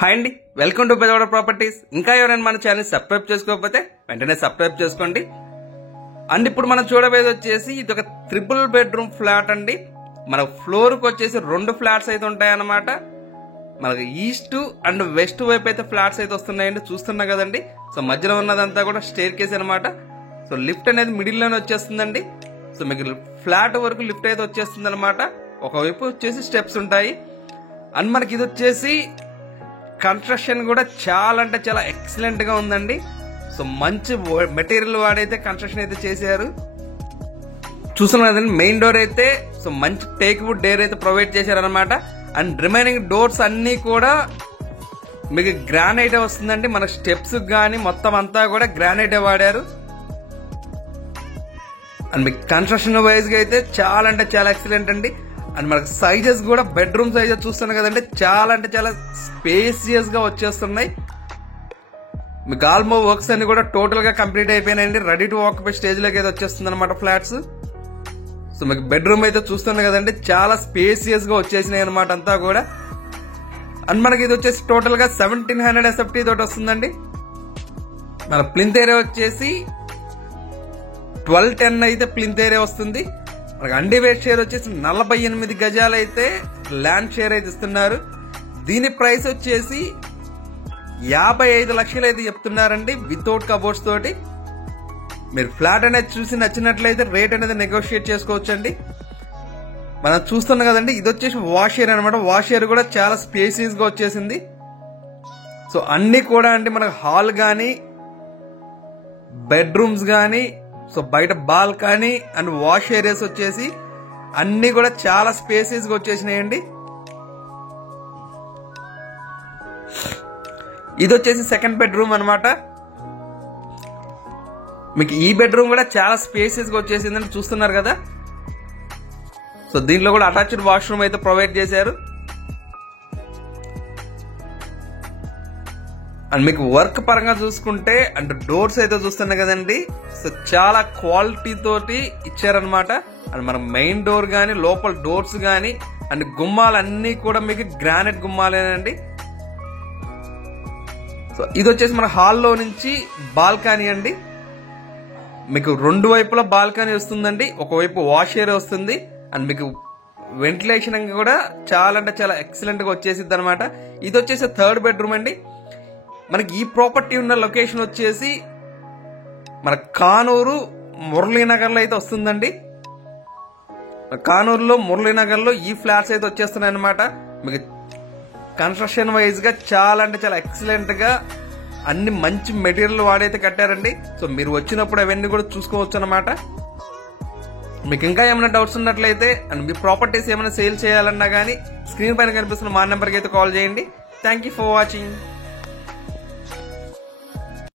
Hi అండి, welcome to Bezawada properties. ఇంకా ఎవరైనా మన ఛానల్ సబ్స్క్రైబ్ చేసుకోకపోతే వెంటనే సబ్స్క్రైబ్ చేసుకోండి. అండ్ ఇప్పుడు మనం చూడబోయేది వచ్చేసి ఇది ఒక 3 బెడ్రూమ్ ఫ్లాట్ అండి. మన ఫ్లోర్కి వచ్చేసి 2 ఫ్లాట్స్ అయితే ఉంటాయన్నమాట. మనకి ఈస్ట్ అండ్ వెస్ట్ వైపు అయితే ఫ్లాట్స్ అయితే వస్తున్నాయండి, చూస్తున్నాం కదండి. సో మధ్యలో ఉన్నదంతా కూడా స్టేర్ కేస్ అనమాట. సో లిఫ్ట్ అనేది మిడిల్ లోనే వచ్చేస్తుందండి. సో మీకు ఫ్లాట్ వరకు లిఫ్ట్ అయితే వచ్చేస్తుంది అనమాట. ఒకవైపు వచ్చేసి స్టెప్స్ ఉంటాయి. అండ్ మనకి ఇది వచ్చేసి కన్స్ట్రక్షన్ కూడా చాలా అంటే చాలా ఎక్సలెంట్ గా ఉందండి. సో మంచి మెటీరియల్ వాడైతే కన్స్ట్రక్షన్ అయితే చేశారు. చూస్తున్నారు కదండి, మెయిన్ డోర్ అయితే సో మంచి టేక్ వుడ్ డోర్ అయితే ప్రొవైడ్ చేశారనమాట. అండ్ రిమైనింగ్ డోర్స్ అన్ని కూడా మీకు గ్రానైట్ వస్తుందండి. మన స్టెప్స్ కానీ మొత్తం అంతా కూడా గ్రానైట్ వాడారు. అండ్ మీకు కన్స్ట్రక్షన్ వైజ్ గా అయితే చాలా అంటే చాలా ఎక్సలెంట్ అండి. అండ్ మనకు సైజెస్ కూడా బెడ్రూమ్ సైజెస్ చూస్తున్నాం కదండి, చాలా అంటే చాలా స్పేసియస్ గా వచ్చేస్తున్నాయి. మీకు ఆల్మోస్ట్ వర్క్స్ అన్ని కూడా టోటల్ గా కంప్లీట్ అయిపోయినాయండి. రెడీ టు ఆక్యుపై స్టేజ్ లోకి అయితే వచ్చేస్తుంది అనమాట ఫ్లాట్స్. సో మీకు బెడ్రూమ్ అయితే చూస్తున్నాం కదండి, చాలా స్పేసియస్ గా వచ్చేసినాయి అనమాట అంతా కూడా. అండ్ మనకి ఇది వచ్చేసి టోటల్ గా 1700 SFT తోటి వస్తుందండి. మన ప్లింత్ ఏరియా వచ్చేసి 1210 అయితే ప్లింత్ ఏరియా వస్తుంది. మనకి అన్డివైడ్ షేర్ వచ్చేసి 48 గజాలు అయితే ల్యాండ్ షేర్ అయితే ఇస్తున్నారు. దీని ప్రైస్ వచ్చేసి 55 లక్షలు అయితే చెప్తున్నారండి, వితౌట్ కబోర్డ్స్ తోటి. మీరు ఫ్లాట్ అనేది చూసి నచ్చినట్లయితే రేట్ అనేది నెగోషియేట్ చేసుకోవచ్చండి. మనం చూస్తున్నాం కదండి, ఇది వచ్చేసి వాష్ ఏరియా అనమాట. వాష్ ఏరియా కూడా చాలా స్పేసియస్ గా వచ్చేసింది. సో అన్ని కూడా అండి మనకు హాల్ గానీ బెడ్రూమ్స్ గానీ సో బయట బాల్కనీ అండ్ వాష్ ఏరియాస్ వచ్చేసి అన్ని కూడా చాలా స్పేసియస్ గా వచ్చేసినాయండి. ఇది వచ్చేసి సెకండ్ బెడ్రూమ్ అనమాట. మీకు ఈ బెడ్రూమ్ కూడా చాలా స్పేసియస్ గా వచ్చేసిందని చూస్తున్నారు కదా. సో దీంట్లో కూడా అటాచ్డ్ వాష్రూమ్ అయితే ప్రొవైడ్ చేశారు. అండ్ మీకు వర్క్ పరంగా చూసుకుంటే అండ్ డోర్స్ అయితే చూస్తున్నాయి కదండి, సో చాలా క్వాలిటీ తోటి ఇచ్చారనమాట. అండ్ మన మెయిన్ డోర్ గానీ లోపల డోర్స్ గానీ అండ్ గుమ్మాలు అన్ని కూడా మీకు గ్రానైట్ గుమ్మాలేనండి. సో ఇది వచ్చేసి మన హాల్లో నుంచి బాల్కనీ అండి. మీకు 2 వైపులా బాల్కనీ వస్తుందండి, ఒకవైపు వాష్ ఏరియా వస్తుంది. అండ్ మీకు వెంటిలేషన్ కూడా చాలా అంటే చాలా ఎక్సలెంట్ గా వచ్చేసిద్ది అనమాట. ఇది వచ్చేసి థర్డ్ బెడ్రూమ్ అండి. మనకి ఈ ప్రాపర్టీ ఉన్న లొకేషన్ వచ్చేసి మన కానూరు మురళీనగర్ లో అయితే వస్తుందండి. కానూరులో మురళీనగర్ లో ఈ ఫ్లాట్స్ అయితే వచ్చేస్తున్నాయి అనమాట. మీకు కన్స్ట్రక్షన్ వైజ్ గా చాలా అంటే చాలా ఎక్సలెంట్ గా అన్ని మంచి మెటీరియల్ వాడైతే కట్టారండి. సో మీరు వచ్చినప్పుడు అవన్నీ కూడా చూసుకోవచ్చు అనమాట. మీకు ఇంకా ఏమైనా డౌట్స్ ఉన్నట్లయితే అండ్ మీ ప్రాపర్టీస్ ఏమైనా సేల్ చేయాలన్నా కానీ స్క్రీన్ పైన కనిపిస్తున్న మా నెంబర్కి అయితే కాల్ చేయండి. Thank you for watching.